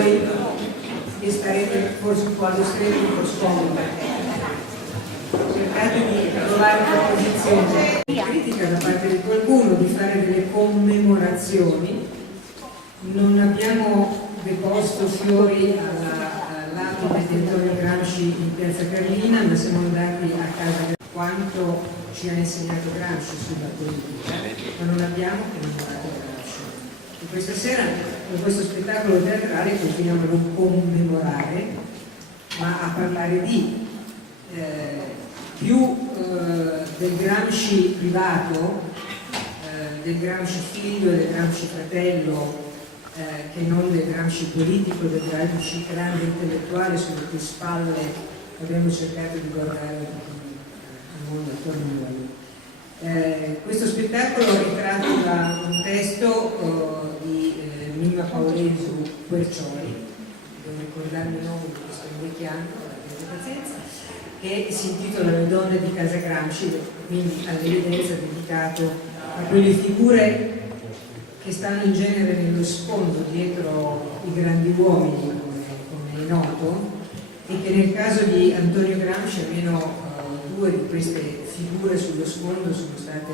voi che starete forse quando starete un po' scomodi. Cercate di trovare una posizione critica da parte di qualcuno, di fare delle commemorazioni. Non abbiamo deposto fiori all'atome di Antonio Gramsci in piazza Carlina, ma siamo andati a casa quanto ci ha insegnato Gramsci sulla politica, ma non abbiamo commemorato Gramsci. E questa sera, con questo spettacolo teatrale, continuiamo a non commemorare, ma a parlare di più del Gramsci privato, del Gramsci figlio e del Gramsci fratello, che non del Gramsci politico, del Gramsci grande intellettuale sulle cui spalle abbiamo cercato di guardare il mondo attorno a noi. Questo spettacolo è tratto da un testo di Mimma Paulesu Quercioli, devo ricordarmi il nome perché sto invecchiando, avete pazienza, che si intitola Le donne di casa Gramsci, quindi all'evidenza dedicato a quelle figure che stanno in genere nello sfondo dietro i grandi uomini, come è noto, e che nel caso di Antonio Gramsci almeno due di queste figure sullo sfondo sono state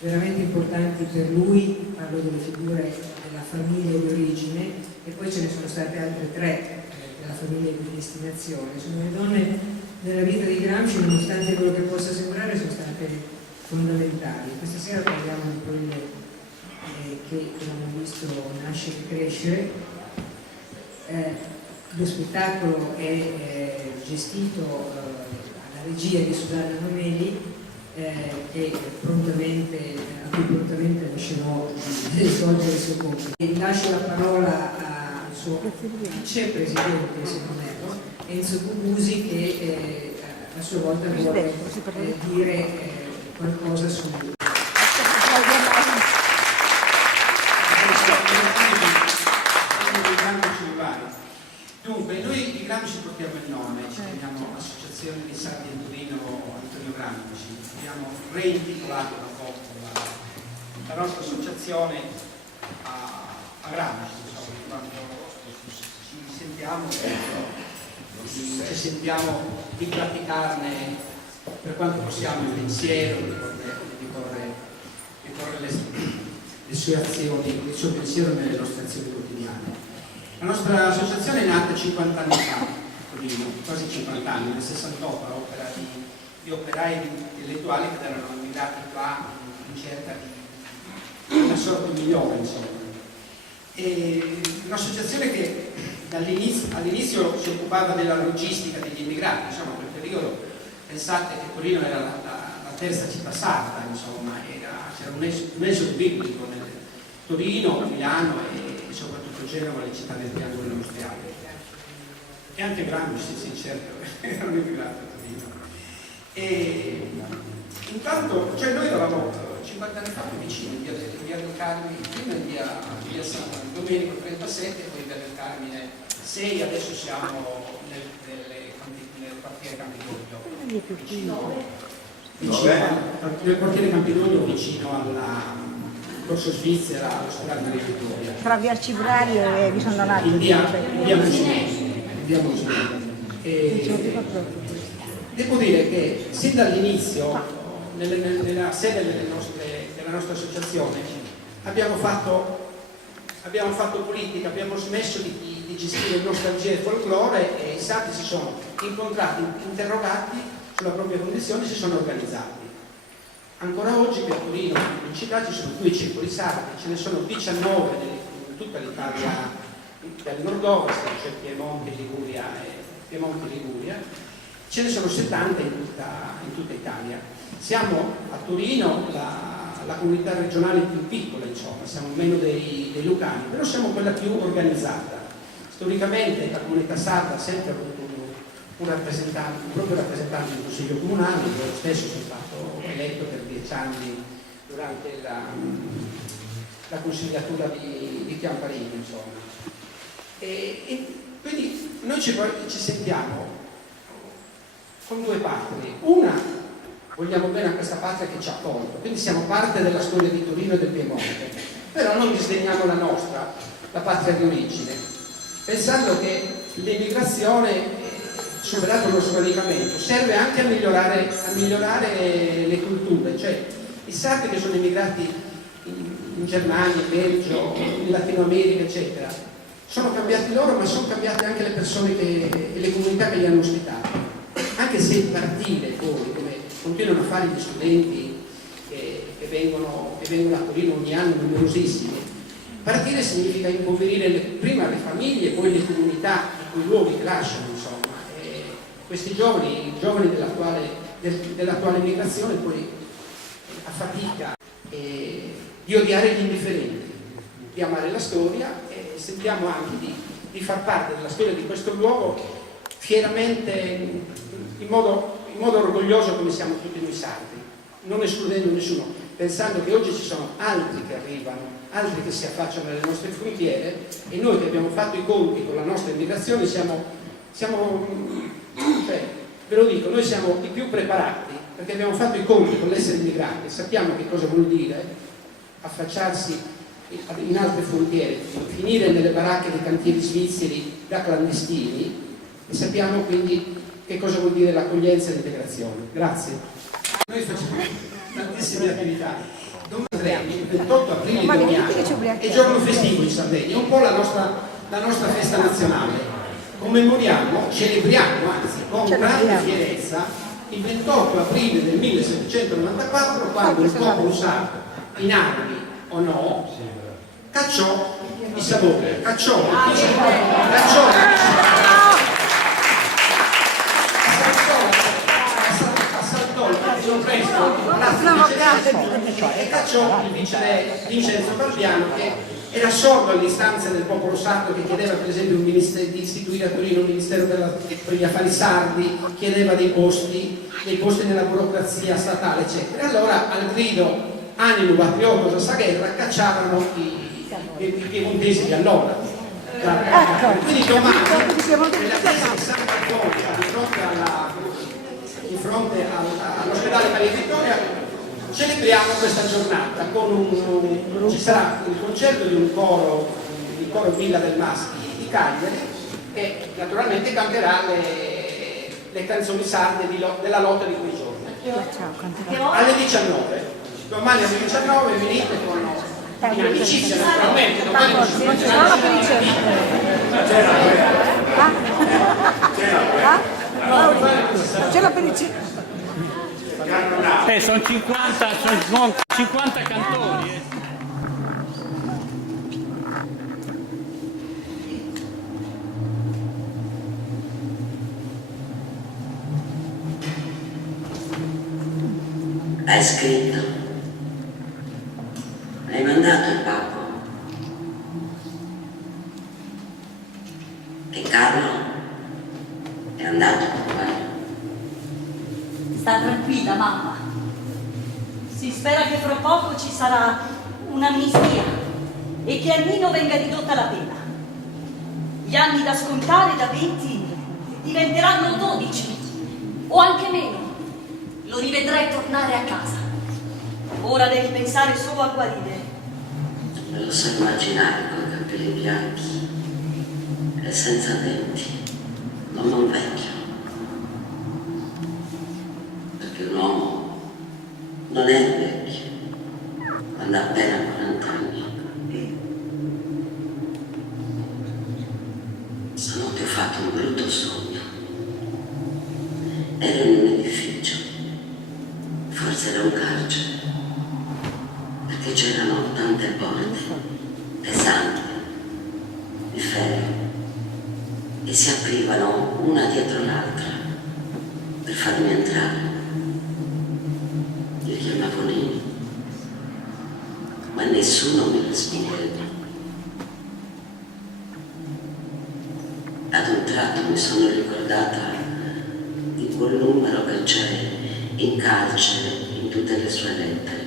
veramente importanti per lui. Parlo delle figure della famiglia di origine e poi ce ne sono state altre tre della famiglia di destinazione. Sono le donne nella vita di Gramsci, nonostante quello che possa sembrare, sono state fondamentali. Questa sera parliamo di quelle che abbiamo visto nascere e crescere. Lo spettacolo è gestito alla regia di Susanna Nomeli, a cui prontamente lascerò di svolgere il suo compito. E lascio la parola al suo vicepresidente, se non erro, Enzo Cubusi, che a sua volta vuole dire qualcosa su Dunque, noi di Gramsci portiamo il nome, ci chiamiamo Associazione di Sardi in Torino Antonio Gramsci, abbiamo reintitolato da poco la nostra associazione a Gramsci, insomma, quando ci sentiamo di praticarne per quanto possiamo il pensiero, di porre le sue azioni, il suo pensiero nelle nostre azioni quotidiane. La nostra associazione è nata 50 anni fa a Torino, quasi 50 anni, nel 68, a opera di operai intellettuali che erano immigrati qua in cerca di una sorte migliore, insomma. E un'associazione che all'inizio si occupava della logistica degli immigrati, insomma, in quel periodo pensate che Torino era la terza città sarda, insomma, c'era un esodo biblico nel Torino, Milano e soprattutto Genova, le città del triangolo industriale. E anche Gramsci, sì, certo, erano immigrati a Torino. E intanto, cioè noi eravamo 50 anni fa più vicini, via del Carmine, prima via San Domenico 37, poi via del Carmine 6, adesso siamo nel quartiere Campidoglio. Nel quartiere Campidoglio vicino alla Corso Svizzera, all'ospedale di Vittoria. Tra via Arcibrario e Via San Donato. In via Mucinese. Devo dire che sin dall'inizio, nella sede della nostra associazione, abbiamo fatto politica, abbiamo smesso di gestire nostalgia e folklore e i sardi si sono incontrati, interrogati sulla propria condizione e si sono organizzati. Ancora oggi per Torino in città ci sono 2 circoli sardi, ce ne sono 19 in tutta l'Italia del nord-ovest, cioè Piemonte, Liguria, ce ne sono 70 in tutta Italia. Siamo a Torino la comunità regionale più piccola, insomma, siamo meno dei lucani, però siamo quella più organizzata. Storicamente la comunità sarda ha sempre avuto un proprio rappresentante in consiglio comunale, io stesso sono stato eletto per 10 anni durante la consigliatura di Chiamparini, insomma. E quindi noi ci sentiamo con 2 patrie. Una, vogliamo bene a questa patria che ci ha accolto, quindi siamo parte della storia di Torino e del Piemonte, però non disdegniamo la nostra, la patria di origine. pensando che l'emigrazione, superato lo sradicamento, serve anche a migliorare le culture. Cioè i sardi che sono emigrati in Germania, in Belgio, in Latino America, eccetera, sono cambiati loro, ma sono cambiate anche le persone e le comunità che li hanno ospitati. Anche se partire poi, come continuano a fare gli studenti che vengono a Torino ogni anno, numerosissimi, partire significa impoverire prima le famiglie, poi le comunità, i quei luoghi che lasciano, insomma. Questi giovani, i giovani dell'attuale migrazione, poi a fatica di odiare gli indifferenti, di amare la storia, e sentiamo anche di far parte della storia di questo luogo fieramente, in modo orgoglioso, come siamo tutti noi sardi, non escludendo nessuno, pensando che oggi ci sono altri che arrivano, altri che si affacciano alle nostre frontiere, e noi che abbiamo fatto i conti con la nostra immigrazione siamo cioè, ve lo dico, noi siamo i più preparati perché abbiamo fatto i conti con l'essere immigrati, sappiamo che cosa vuol dire affacciarsi in altre frontiere, finire nelle baracche dei cantieri svizzeri da clandestini, e sappiamo quindi che cosa vuol dire l'accoglienza e l'integrazione. Grazie. Noi facciamo tantissime attività. Il 28 aprile di ogni anno è giorno festivo in Sardegna, è un po' la nostra festa nazionale. Commemoriamo, celebriamo anzi con grande fierezza il 28 aprile del 1794, quando il popolo sardo, in armi o no, cacciò i Savoia, assaltò il Palazzo e cacciò il viceré Vincenzo Barbiano, che era sordo all'istanza del popolo sardo, che chiedeva per esempio di istituire a Torino un ministero per gli affari sardi, chiedeva dei posti nella burocrazia statale, eccetera. E allora al grido "Animo patriotto sa guerra" cacciavano i piemontesi di allora. Quindi domani, nella chiesa di Santa Croce, di fronte all'ospedale Maria Vittoria, celebriamo questa giornata ci sarà il concerto di un coro, il coro Villa del Maschi di Cagliari, che naturalmente canterà le canzoni sarde della lotta di quei giorni. Alle 19, domani alle 19 venite in amicizia, naturalmente. Domani c'è la pericina. Sono 50 cantori. Hai scritto, hai mandato il babbo, e Carlo è andato con me. Sta tranquilla, mamma. Si spera che fra poco ci sarà un'amnistia e che almeno venga ridotta la pena. Gli anni da scontare da 20 diventeranno 12 o anche meno. Lo rivedrai tornare a casa. Ora devi pensare solo a guarire. Me lo so immaginare con i capelli bianchi e senza denti, non vecchio. Perché un uomo non è vecchio, quando ha appena 40 anni. Stanotte ho fatto un brutto sogno. Ero in un edificio, forse era un carcere, perché c'erano tante porte pesanti di ferro e si aprivano una dietro l'altra per farmi entrare. Li chiamavo Nini, ma nessuno mi rispondeva. Ad un tratto mi sono ricordata di quel numero che c'è in carcere in tutte le sue lettere.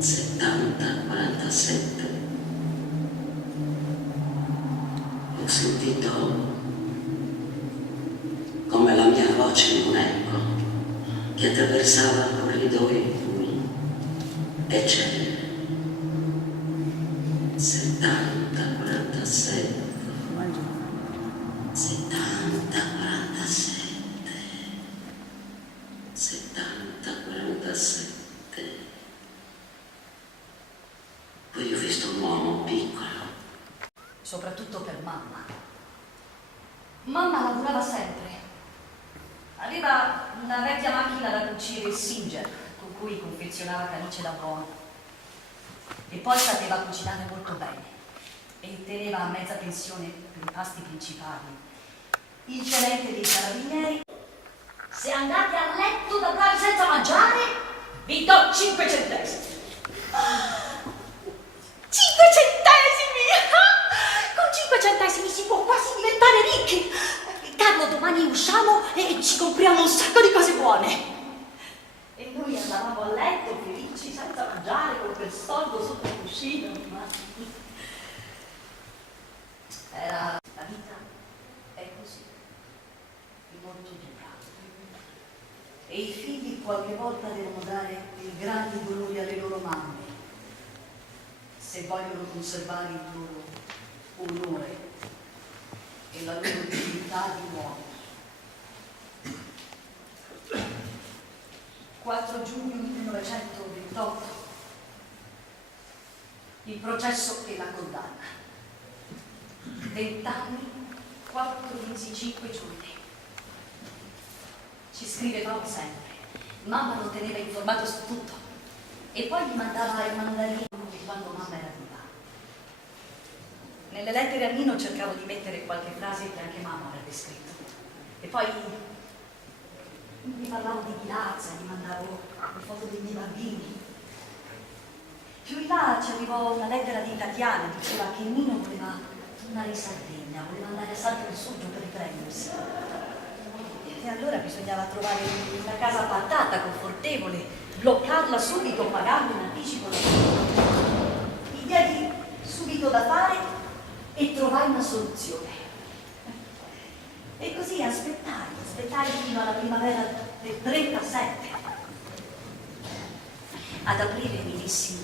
70-47. Ho sentito come la mia voce in un eco che attraversava corridoi bui e c'era 70-47. un uomo piccolo. Soprattutto per mamma. Mamma lavorava sempre. Aveva una vecchia macchina da cucire Singer, con cui confezionava camicie da buono. E poi sapeva cucinare molto bene. E teneva a mezza pensione per i pasti principali il celente dei carabinieri. Se andate a letto da bravi senza mangiare, vi do 5 centesimi. 5 centesimi! Con 5 centesimi si può quasi diventare ricchi. Carlo, domani usciamo e ci compriamo un sacco di cose buone. E noi andavamo a letto felici, senza mangiare, con quel soldo sotto il cuscino. Era la vita, è così, è molto dura. E i figli qualche volta devono dare i grandi dolori alle loro mamme, se vogliono conservare il loro onore e la loro dignità di uomo. 4 giugno 1928, il processo e la condanna. 20 anni, 4 mesi, 5 giorni. Ci scrive proprio sempre. Mamma lo teneva informato su tutto. E poi gli mandava il mandarino quando mamma era viva. Nelle lettere a Nino cercavo di mettere qualche frase che anche mamma avrebbe scritto. E poi gli parlavo di Ghilarza, gli mandavo le foto dei miei bambini. Più in là ci arrivò una lettera di Tatiana, diceva che Nino voleva tornare in Sardegna, voleva andare a Salto del Sud per riprendersi. E allora bisognava trovare una casa appartata, confortevole, bloccarla subito, pagarlo in anticipo. Gli diedi subito da fare e trovai una soluzione. E così aspettai fino alla primavera del 37. Ad aprile mi dissi,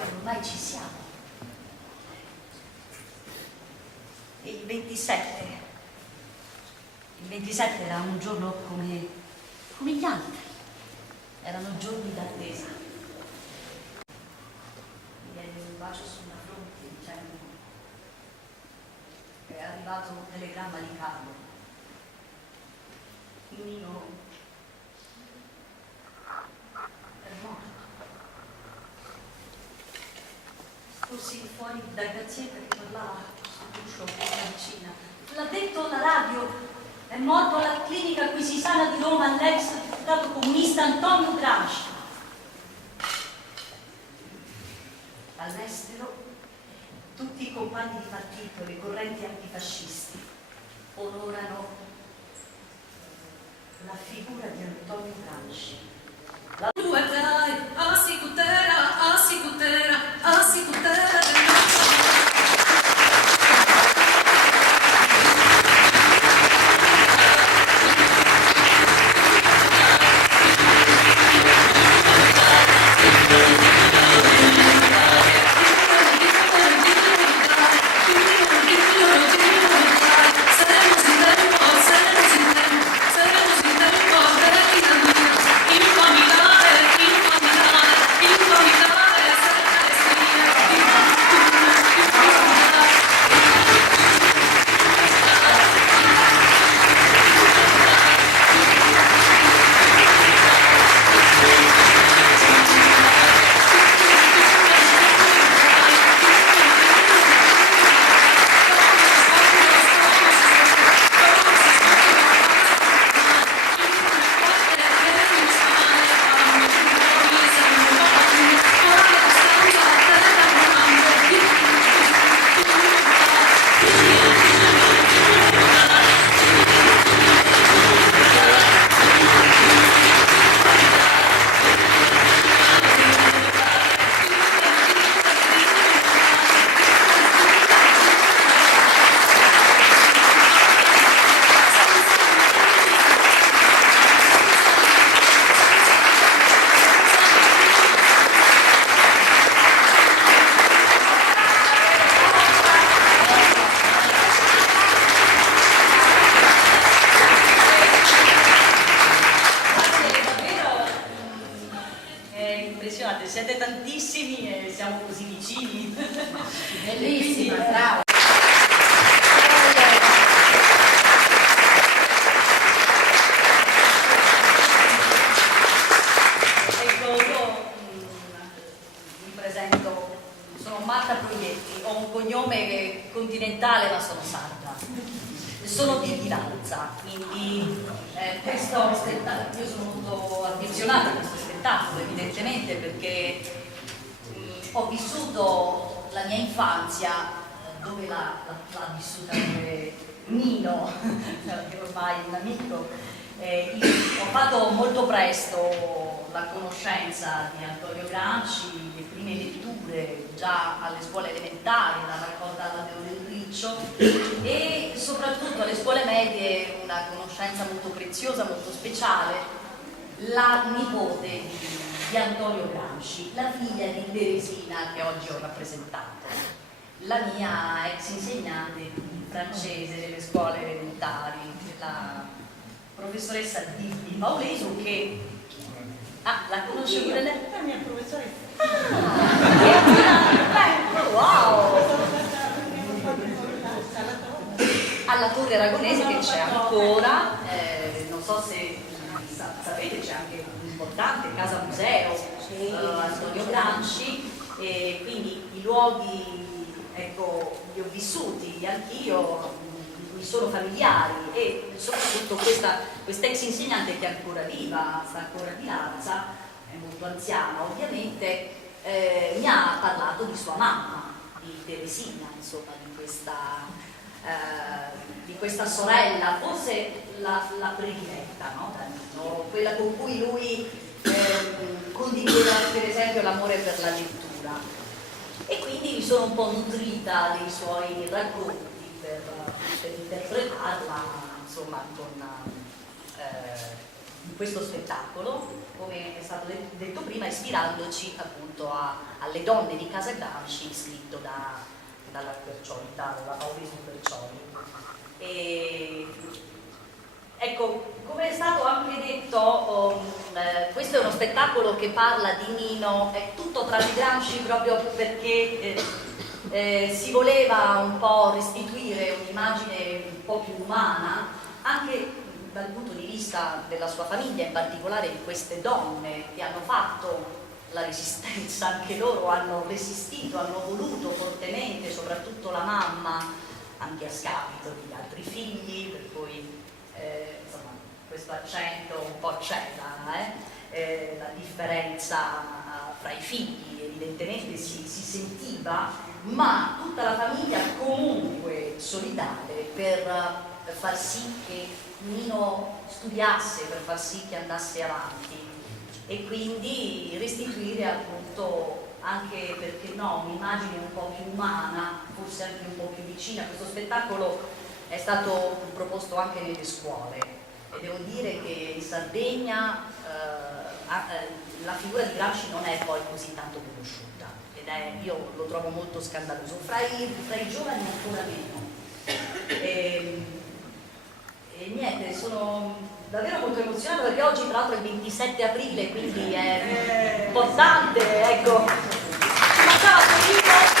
ormai ci siamo. E il 27 era un giorno come gli altri. Erano giorni d'attesa. Mi diede un bacio sulla fronte dicendo che è arrivato un telegramma di Carlo. Nino è morto. Così fuori dal Gazzetta che parlava sull'uscio della vicina. L'ha detto alla radio. È morto alla clinica Acquisisana di Roma l'ex deputato comunista Antonio Gramsci. All'estero tutti i compagni di partito e le correnti antifascisti onorano la figura di Antonio Gramsci. Infamidade, infamidade, infamidade. tantissimi e siamo così vicini. Bellissima, Quindi, brava. ecco, io mi presento, sono Marta Proietti, ho un cognome continentale ma sono sarda. Sono di Milazza, quindi questo spettacolo, io sono molto affezionata a questo spettacolo evidentemente perché ho vissuto la mia infanzia dove l'ha vissuta anche Nino, che ormai è un amico. Io ho fatto molto presto la conoscenza di Antonio Gramsci, le prime letture già alle scuole elementari, la raccolta alla Leone Riccio, e soprattutto alle scuole medie una conoscenza molto preziosa, molto speciale, la nipote di Antonio Gramsci, la figlia di Teresina che oggi ho rappresentato, la mia ex insegnante di francese delle scuole elementari, la professoressa di Paulesu che... Ah, la conosce pure lei? È la mia professoressa. Wow! Alla Torre Aragonese che c'è ancora, non so se sapete, c'è anche un importante casa museo, Antonio Gramsci, e quindi i luoghi, ecco, li ho vissuti anch'io, mi sono familiari, e soprattutto questa ex insegnante che è ancora viva, sta ancora di Lazza, è molto anziana ovviamente, mi ha parlato di sua mamma, di Teresina, insomma, di questa sorella, forse la prediletta, no? Quella con cui lui condivideva per esempio l'amore per la lettura, e quindi mi sono un po' nutrita dei suoi racconti per interpretarla, insomma, in questo spettacolo, come è stato detto prima, ispirandoci appunto alle donne di casa Gramsci, scritto dalla Paulesu Percioli. E ecco, come è stato anche detto, questo è uno spettacolo che parla di Nino, è tutto tranne Gramsci, proprio perché si voleva un po' restituire un'immagine un po' più umana, anche dal punto di vista della sua famiglia, in particolare di queste donne che hanno fatto la resistenza, anche loro hanno resistito, hanno voluto fortemente, soprattutto la mamma, anche a scapito di altri figli, per cui insomma, questo accento un po' c'è, la differenza fra i figli evidentemente si sentiva, ma tutta la famiglia comunque solidale per far sì che Nino studiasse, per far sì che andasse avanti, e quindi restituire appunto anche, perché no, un'immagine un po' più umana, forse anche un po' più vicina. Questo spettacolo è stato proposto anche nelle scuole e devo dire che in Sardegna la figura di Gramsci non è poi così tanto conosciuta, ed io lo trovo molto scandaloso, fra i giovani ancora meno. E niente, sono davvero molto emozionata perché oggi tra l'altro è il 27 aprile, quindi è importante, ecco. Ciao Torino!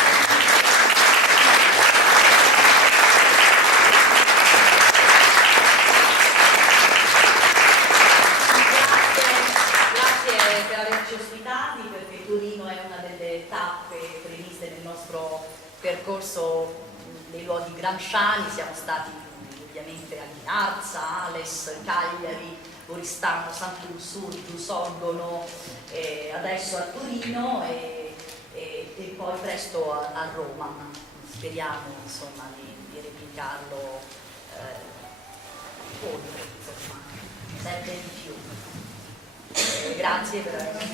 Grazie per averci ospitati, perché Torino è una delle tappe previste nel nostro percorso dei luoghi gramsciani. Siamo stati ovviamente a Ghinarza, Ales, Cagliari, Oristano, Sant'Ursulto, Sorgono, adesso a Torino e poi presto a Roma. Speriamo insomma di replicarlo oltre, insomma, sempre di più. Grazie per avermi